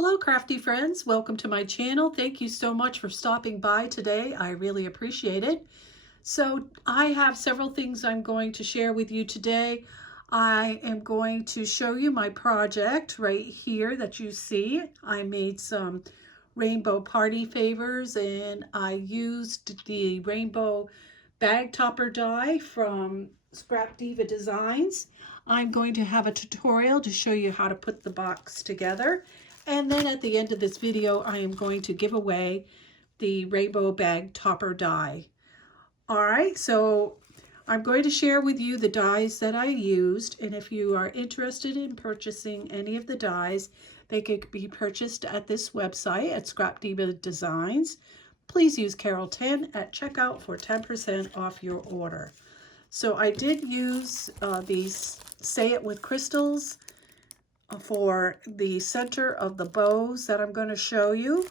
Hello crafty friends, welcome to my channel. Thank you so much for stopping by today. I really appreciate it. So I have several things I'm going to share with you today. I am going to show you my project right here that you see. I made some rainbow party favors and I used the rainbow bag topper die from Scrapdiva Designs. I'm going to have a tutorial to show you how to put the box together. And then at the end of this video, I am going to give away the rainbow bag topper die. All right, so I'm going to share with you the dies that I used. And if you are interested in purchasing any of the dies, they could be purchased at this website at Scrapdiva Designs. Please use Carol10 at checkout for 10% off your order. So I did use these Say It With Crystals for the center of the bows that I'm going to show you.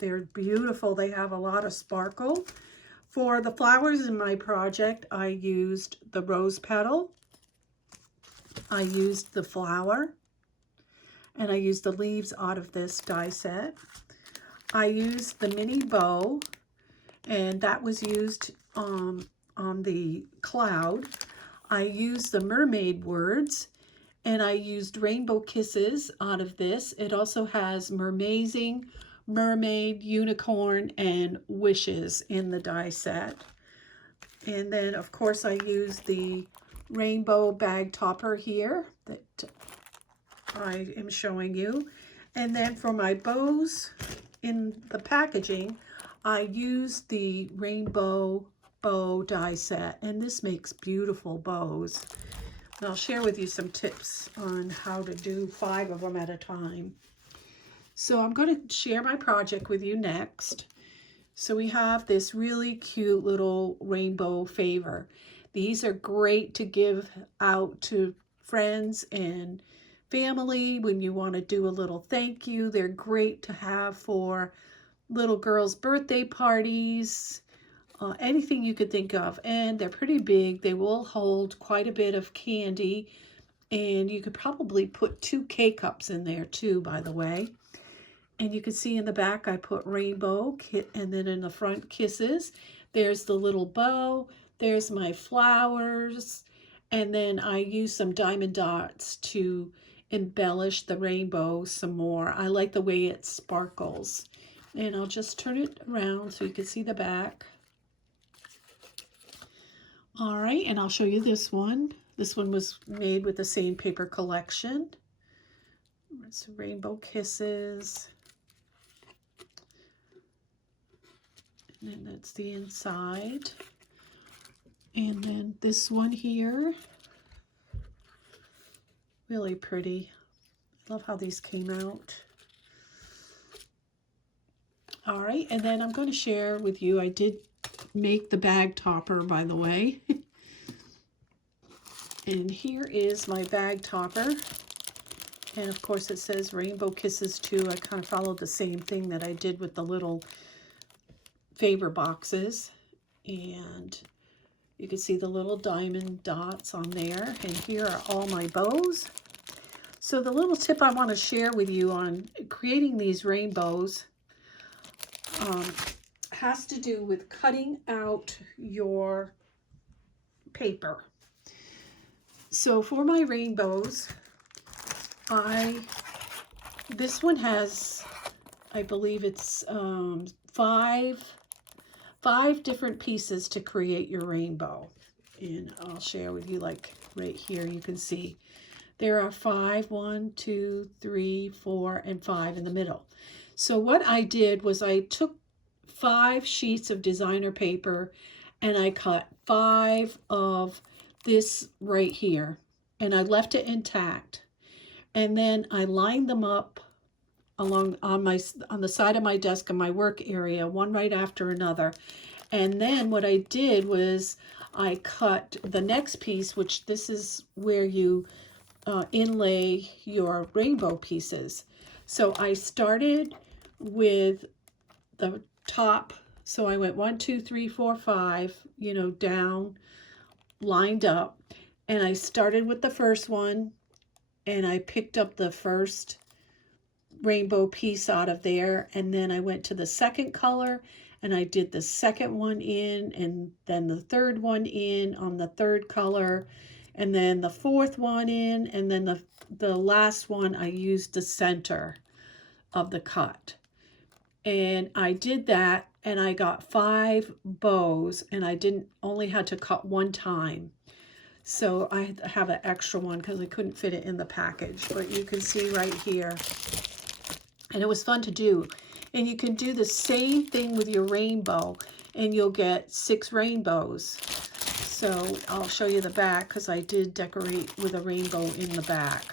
They're beautiful. They have a lot of sparkle. For the flowers in my project, I used the rose petal. I used the flower. And I used the leaves out of this die set. I used the mini bow. And that was used on the cloud. I used the Mermaid Words. And I used Rainbow Kisses out of this. It also has Mermazing, Mermaid, Unicorn, and Wishes in the die set. And then, of course, I used the rainbow bag topper here that I am showing you. And then for my bows in the packaging, I used the rainbow bow die set. And this makes beautiful bows. And I'll share with you some tips on how to do 5 of them at a time. So I'm going to share my project with you next. So we have this really cute little rainbow favor. These are great to give out to friends and family when you want to do a little thank you. They're great to have for little girls' birthday parties. Anything you could think of, and they're pretty big. They will hold quite a bit of candy, and you could probably put 2 K-cups in there too, by the way. And you can see in the back I put rainbow, and then in the front kisses. There's the little bow, there's my flowers, and then I use some diamond dots to embellish the rainbow some more. I like the way it sparkles. And I'll just turn it around so you can see the back. All right, and I'll show you this one. This one was made with the same paper collection. It's Rainbow Kisses. And then that's the inside. And then this one here. Really pretty. I love how these came out. All right, and then I'm going to share with you, I did make the bag topper, by the way. And here is my bag topper. And of course it says Rainbow Kisses too. I kind of followed the same thing that I did with the little favor boxes. And you can see the little diamond dots on there. And here are all my bows. So the little tip I want to share with you on creating these rainbows has to do with cutting out your paper. So for my rainbows, this one has, I believe it's 5 different pieces to create your rainbow. And I'll share with you, like right here, you can see there are 5, 1, 2, 3, 4, and 5 in the middle. So what I did was I took 5 sheets of designer paper and I cut 5 of this right here, and I left it intact. And then I lined them up along on the side of my desk in my work area, one right after another. And then what I did was I cut the next piece, which this is where you inlay your rainbow pieces. So I started with the top. So I went 1, 2, 3, 4, 5, you know, down, lined up. And I started with the first one, and I picked up the first rainbow piece out of there, and then I went to the second color and I did the second one in, and then the third one in on the third color, and then the fourth one in, and then the last one I used the center of the cut. And I did that, and I got 5 bows, and I only had to cut one time. So I have an extra one because I couldn't fit it in the package, but you can see right here. And it was fun to do. And you can do the same thing with your rainbow, and you'll get 6 rainbows. So I'll show you the back because I did decorate with a rainbow in the back.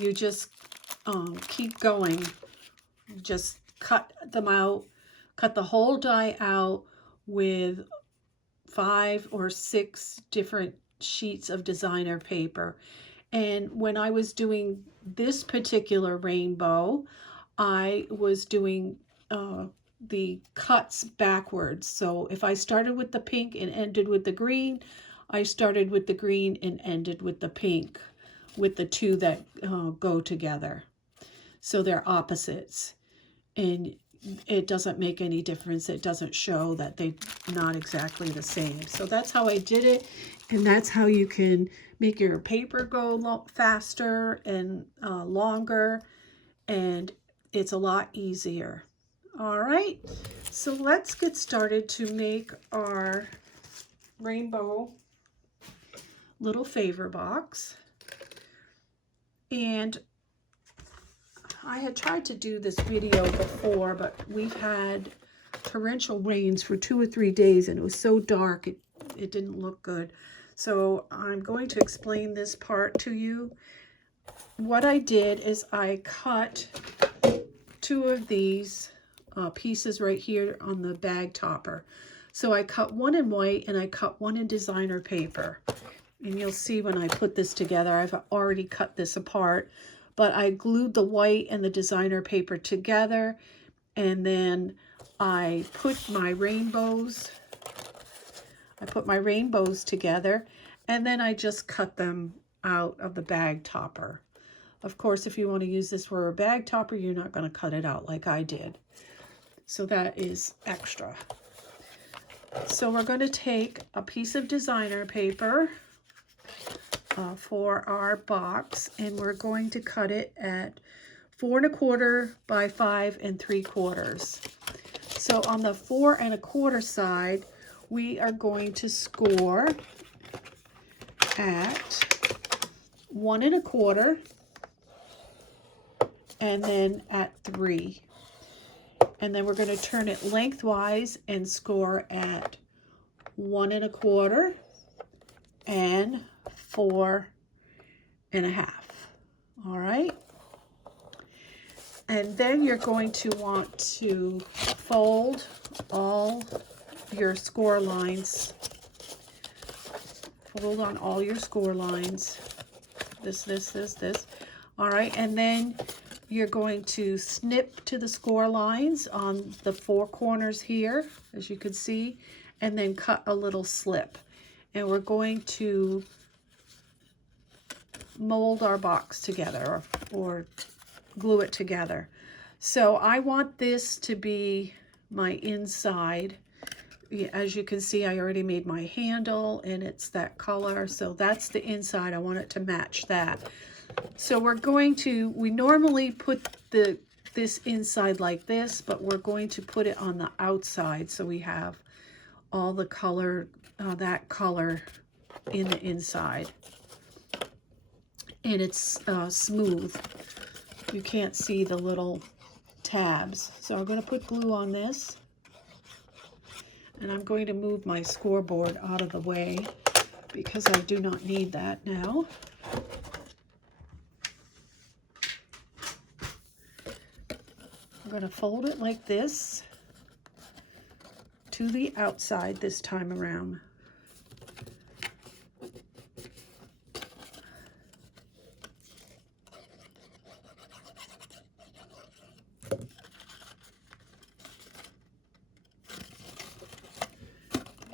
You just keep going. Just cut them out, cut the whole die out with 5 or 6 different sheets of designer paper. And when I was doing this particular rainbow, I was doing the cuts backwards. So if I started with the pink and ended with the green, I started with the green and ended with the pink, with the two that go together. So they're opposites. And it doesn't make any difference. It doesn't show that they're not exactly the same. So that's how I did it. And that's how you can make your paper go faster and longer. And it's a lot easier. All right. So let's get started to make our rainbow little favor box. And I had tried to do this video before, but we've had torrential rains for 2 or 3 days, and it was so dark it didn't look good. So I'm going to explain this part to you. What I did is I cut 2 of these pieces right here on the bag topper. So I cut one in white and I cut one in designer paper. And you'll see when I put this together, I've already cut this apart. But I glued the white and the designer paper together, and then I put my rainbows together, and then I just cut them out of the bag topper. Of course, if you want to use this for a bag topper, you're not going to cut it out like I did. So that is extra. So we're going to take a piece of designer paper for our box, and we're going to cut it at 4 1/4 by 5 3/4. So on the 4 1/4 side, we are going to score at 1 1/4 and then at 3. And then we're going to turn it lengthwise and score at 1 1/4 and 4 1/2. All right. And then you're going to want to fold all your score lines. Fold on all your score lines. This. All right. And then you're going to snip to the score lines on the 4 corners here, as you can see, and then cut a little slip. And we're going to mold our box together or glue it together. So I want this to be my inside. As you can see, I already made my handle and it's that color. So that's the inside. I want it to match that. So we normally put this inside like this, but we're going to put it on the outside. So we have all the color, that color in the inside. And it's smooth. You can't see the little tabs. So I'm going to put glue on this. And I'm going to move my scoreboard out of the way because I do not need that now. I'm going to fold it like this to the outside this time around.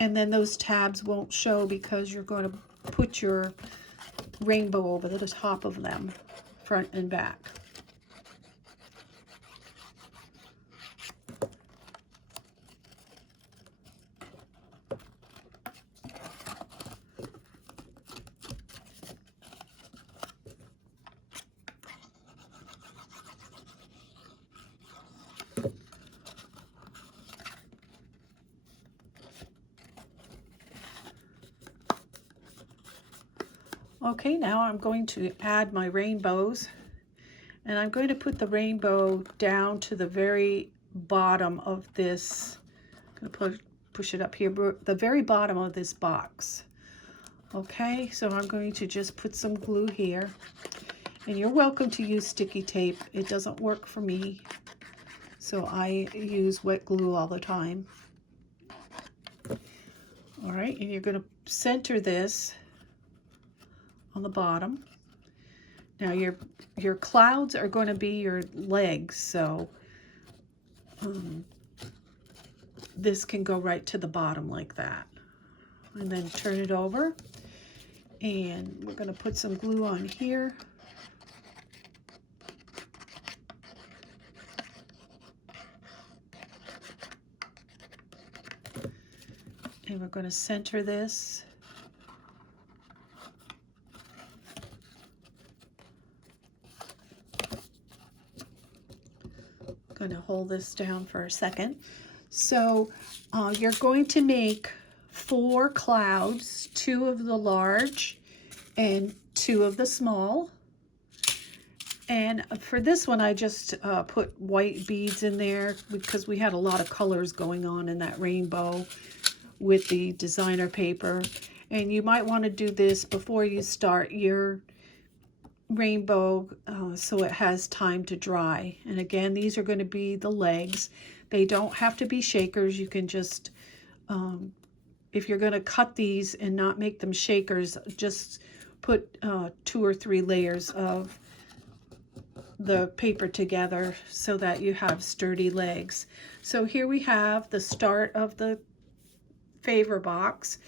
And then those tabs won't show because you're going to put your rainbow over the top of them, front and back. Okay, now I'm going to add my rainbows, and I'm going to put the rainbow down to the very bottom of this. I'm going to push it up here, the very bottom of this box. Okay, so I'm going to just put some glue here, and you're welcome to use sticky tape. It doesn't work for me, so I use wet glue all the time. All right, and you're going to center this on the bottom. Now your clouds are going to be your legs, so this can go right to the bottom like that. And then turn it over, and we're going to put some glue on here. And we're going to center this. I'm going to hold this down for a second. So you're going to make 4 clouds, 2 of the large and 2 of the small. And for this one, I just put white beads in there because we had a lot of colors going on in that rainbow with the designer paper. And you might want to do this before you start your rainbow so it has time to dry. And again, these are going to be the legs. They don't have to be shakers. You can just, if you're going to cut these and not make them shakers, just put 2 or 3 layers of the paper together so that you have sturdy legs. So here we have the start of the favor box,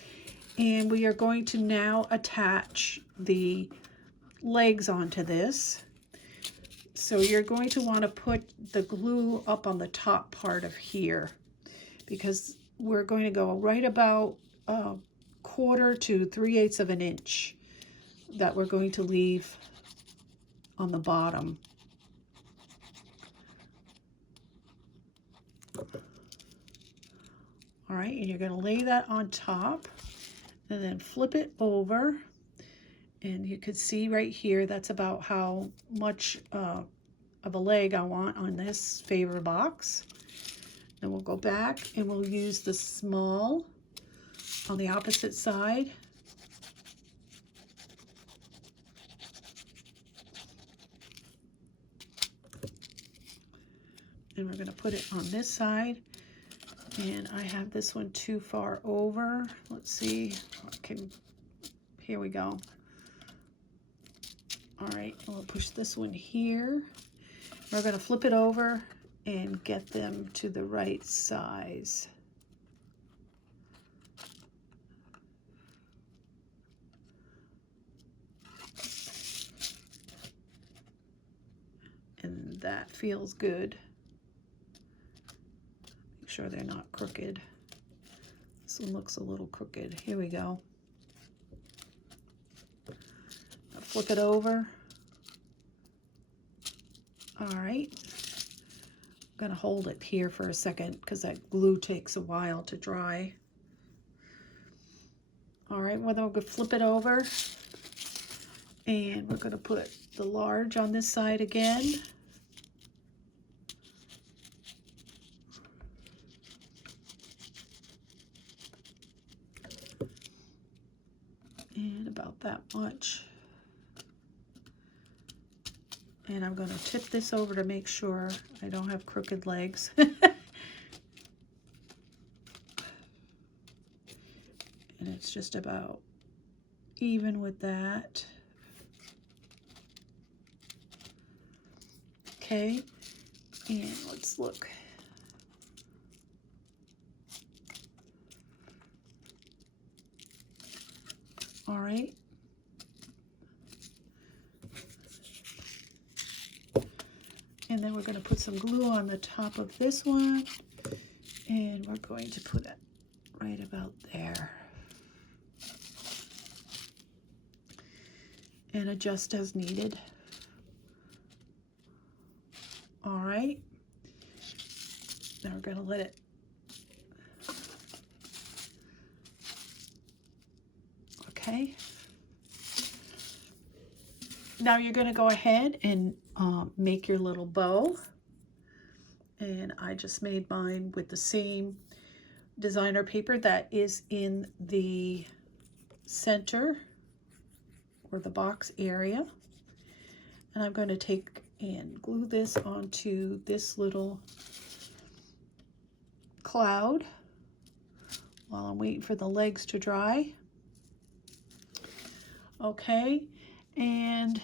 and we are going to now attach the legs onto this. So you're going to want to put the glue up on the top part of here, because we're going to go right about 1/4 to 3/8 of an inch that we're going to leave on the bottom. All right, and you're going to lay that on top and then flip it over. And you can see right here, that's about how much of a leg I want on this favor box. Then we'll go back and we'll use the small on the opposite side. And we're going to put it on this side. And I have this one too far over. Let's see. Here we go. All right, we'll push this one here. We're going to flip it over and get them to the right size. And that feels good. Make sure they're not crooked. This one looks a little crooked. Here we go. I'll flip it over. All right. I'm going to hold it here for a second because that glue takes a while to dry. All right, well, then we're going to flip it over. And we're going to put the large on this side again. And about that much. And I'm going to tip this over to make sure I don't have crooked legs. And it's just about even with that. Okay, and let's look. All right. And then we're going to put some glue on the top of this one, and we're going to put it right about there. And adjust as needed. All right. Now we're going to let it okay. Now you're going to go ahead and make your little bow. And I just made mine with the same designer paper that is in the center or the box area. And I'm going to take and glue this onto this little cloud while I'm waiting for the legs to dry. Okay, and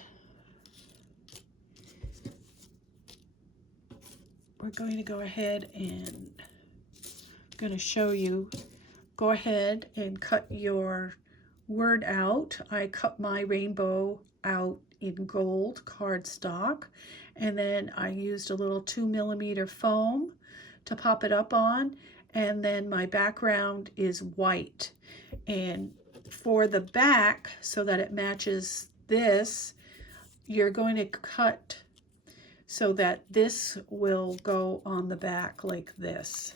we're going to go ahead and I'm going to show you. Go ahead and cut your word out. I cut my rainbow out in gold cardstock, and then I used a little 2mm foam to pop it up on, and then my background is white. And for the back, so that it matches this, you're going to cut so that this will go on the back like this.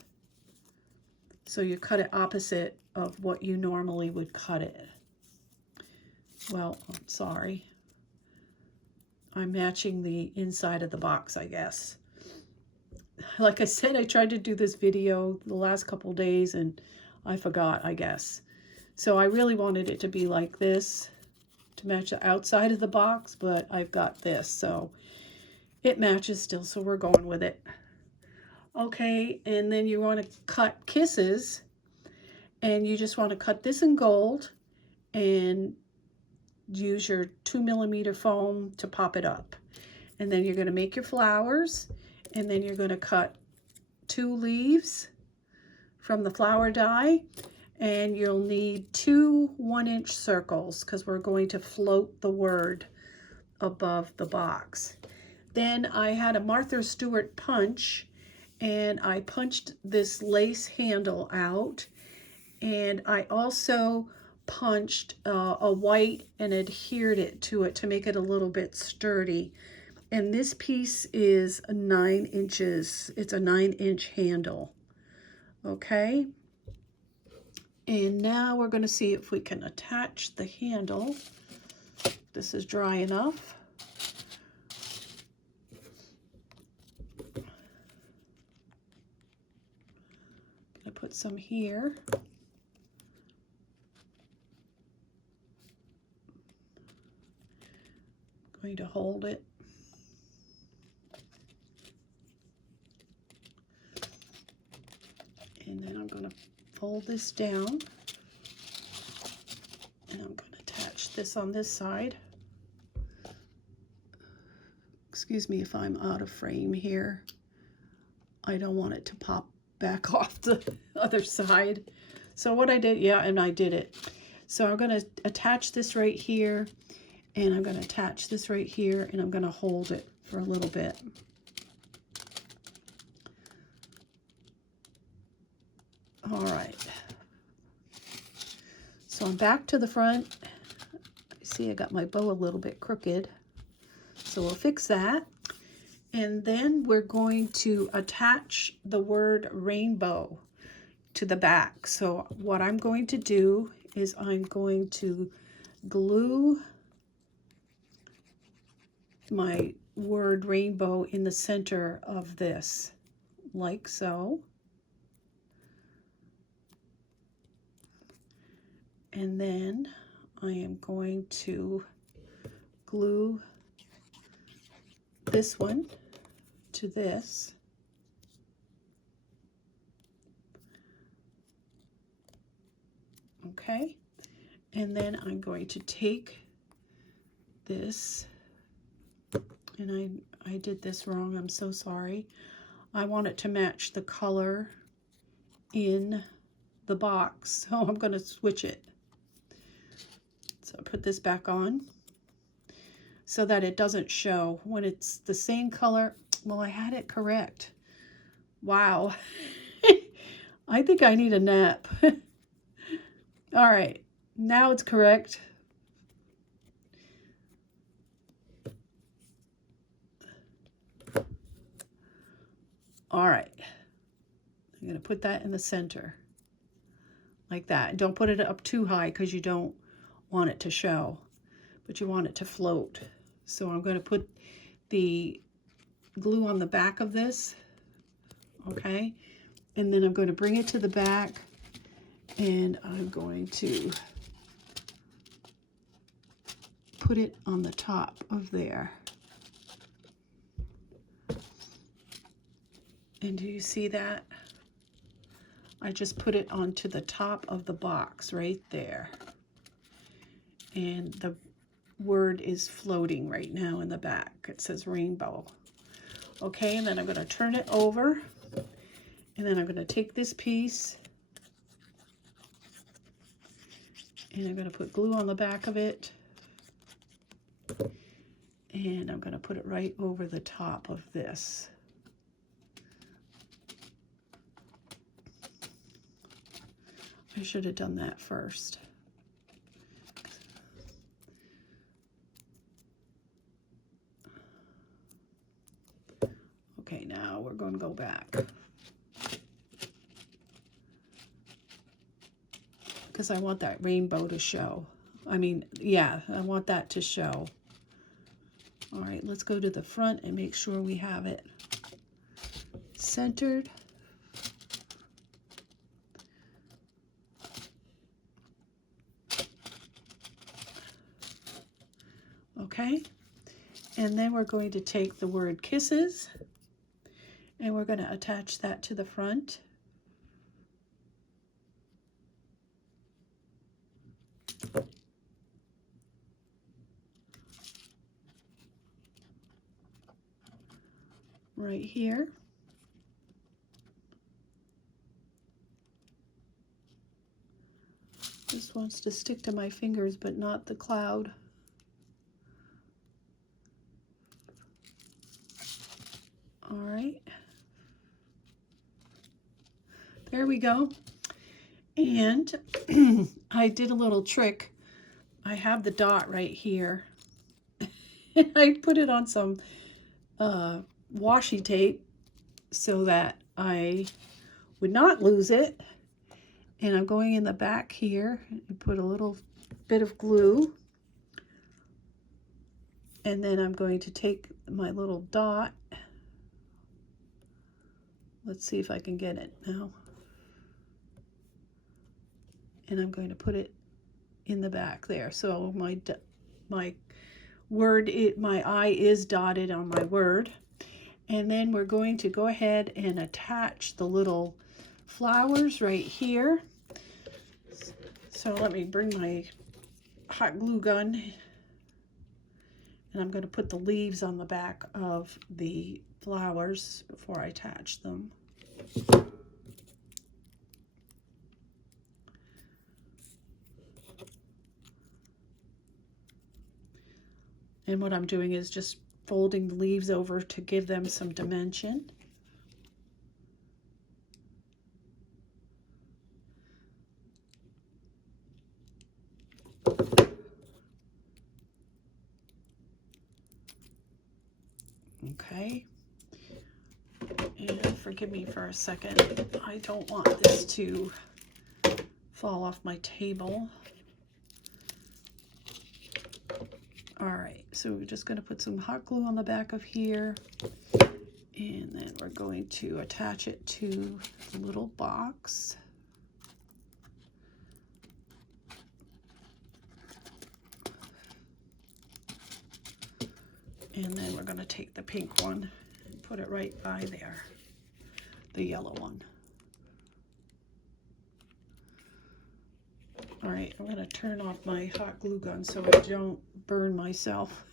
So you cut it opposite of what you normally would cut it. Well, I'm sorry. I'm matching the inside of the box, I guess. Like I said, I tried to do this video the last couple days and I forgot, I guess. So I really wanted it to be like this to match the outside of the box, but I've got this, so it matches still, so we're going with it. Okay, and then you want to cut kisses, and you just want to cut this in gold and use your 2mm foam to pop it up. And then you're going to make your flowers, and then you're going to cut 2 leaves from the flower die, and you'll need 2 1-inch circles because we're going to float the word above the box. Then I had a Martha Stewart punch, and I punched this lace handle out, and I also punched a white and adhered it to it to make it a little bit sturdy. And this piece is 9 inches. It's a 9-inch handle. Okay. And now we're going to see if we can attach the handle. This is dry enough. I put some here. I'm going to hold it. And then I'm going to fold this down. And I'm going to attach this on this side. Excuse me if I'm out of frame here. I don't want it to pop back off the other side. So what I did, yeah, and I did it. So I'm going to attach this right here, and I'm going to attach this right here, and I'm going to hold it for a little bit. All right. So I'm back to the front. See, I got my bow a little bit crooked. So we'll fix that. And then we're going to attach the word rainbow to the back. So what I'm going to do is I'm going to glue my word rainbow in the center of this, like so. And then I am going to glue this one to this. Okay, and then I'm going to take this, and I did this wrong, I'm so sorry. I want it to match the color in the box, so I'm going to switch it. So I put this back on so that it doesn't show when it's the same color. Well, I had it correct. Wow. I think I need a nap. All right, now it's correct. All right, I'm going to put that in the center like that. Don't put it up too high because you don't want it to show, but you want it to float. So I'm going to put the glue on the back of this, okay? And then I'm going to bring it to the back, and I'm going to put it on the top of there. And do you see that? I just put it onto the top of the box right there. And the word is floating right now in the back. It says rainbow. Okay, and then I'm going to turn it over. And then I'm going to take this piece. And I'm going to put glue on the back of it. And I'm going to put it right over the top of this. I should have done that first. Okay, now we're going to go back. Because I want that rainbow to show. I mean, yeah, I want that to show. All right, let's go to the front and make sure we have it centered. Okay, and then we're going to take the word kisses and we're going to attach that to the front. Right here. This wants to stick to my fingers, but not the cloud. All right. There we go. And I did a little trick. I have the dot right here. I put it on some washi tape so that I would not lose it. And I'm going in the back here and put a little bit of glue. And then I'm going to take my little dot. Let's see if I can get it now. And I'm going to put it in the back there. So my word, my I is dotted on my word. And then we're going to go ahead and attach the little flowers right here. So let me bring my hot glue gun. And I'm going to put the leaves on the back of the flowers before I attach them. And what I'm doing is just folding the leaves over to give them some dimension. Okay. And forgive me for a second. I don't want this to fall off my table. All right, so we're just going to put some hot glue on the back of here, and then we're going to attach it to the little box. And then we're going to take the pink one and put it right by there, the yellow one. All right, I'm going to turn off my hot glue gun so I don't burn myself.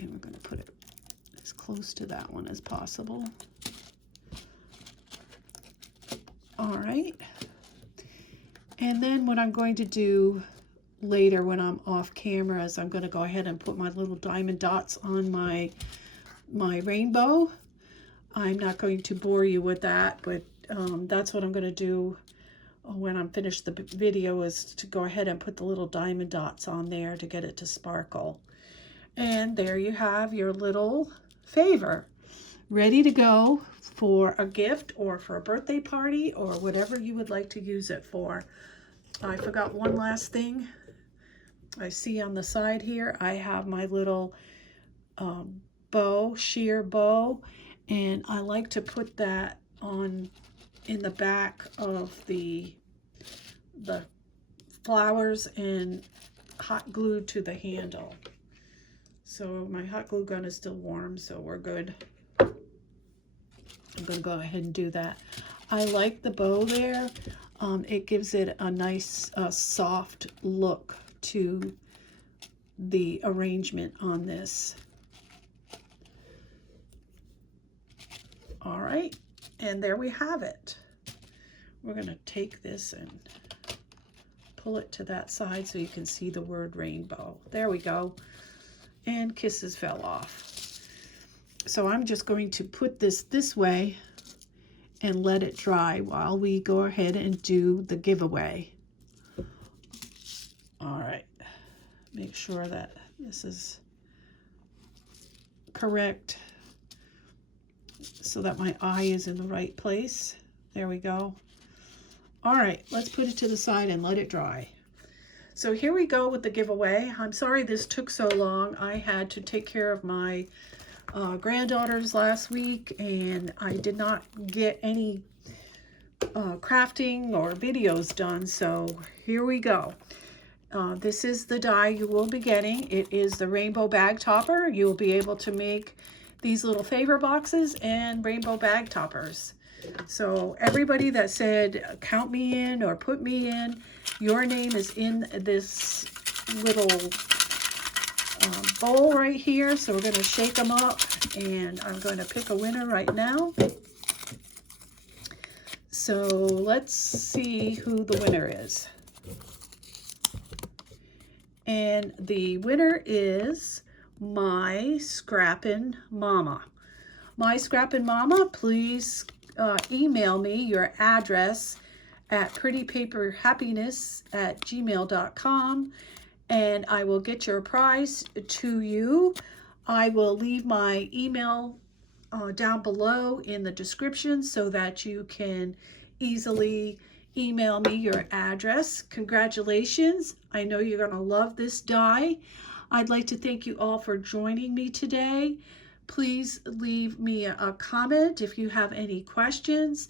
And we're going to put it as close to that one as possible. All right. And then what I'm going to do later when I'm off camera is I'm going to go ahead and put my little diamond dots on my rainbow. I'm not going to bore you with that, but that's what I'm going to do when I'm finished the video, is to go ahead and put the little diamond dots on there to get it to sparkle. And there you have your little favor ready to go for a gift or for a birthday party or whatever you would like to use it for. I forgot one last thing. I see on the side here, I have my little bow, sheer bow, and I like to put that on in the back of the flowers and hot glue to the handle. So my hot glue gun is still warm, so we're good. I'm going to go ahead and do that. I like the bow there. It gives it a nice soft look to the arrangement on this. All right, and there we have it. We're going to take this and pull it to that side so you can see the word rainbow. There we go. And kisses fell off. So I'm just going to put this way and let it dry while we go ahead and do the giveaway. All right, make sure that this is correct so that my eye is in the right place. There we go. All right, let's put it to the side and let it dry. So here we go with the giveaway. I'm sorry this took so long. I had to take care of my granddaughters last week, and I did not get any crafting or videos done. So here we go. This is the die you will be getting. It is the rainbow bag topper. You will be able to make these little favor boxes and rainbow bag toppers. So everybody that said count me in or put me in, your name is in this little bowl right here. So we're going to shake them up, and I'm going to pick a winner right now. So let's see who the winner is. And the winner is My Scrappin' Mama. My Scrappin' Mama, please email me your address at prettypaperhappiness@gmail.com, and I will get your prize to you. I will leave my email down below in the description so that you can easily email me your address. Congratulations. I know you're going to love this die. I'd like to thank you all for joining me today. Please leave me a comment if you have any questions,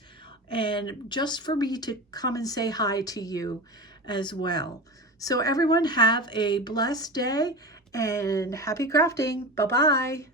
and just for me to come and say hi to you as well. So everyone have a blessed day and happy crafting. Bye-bye.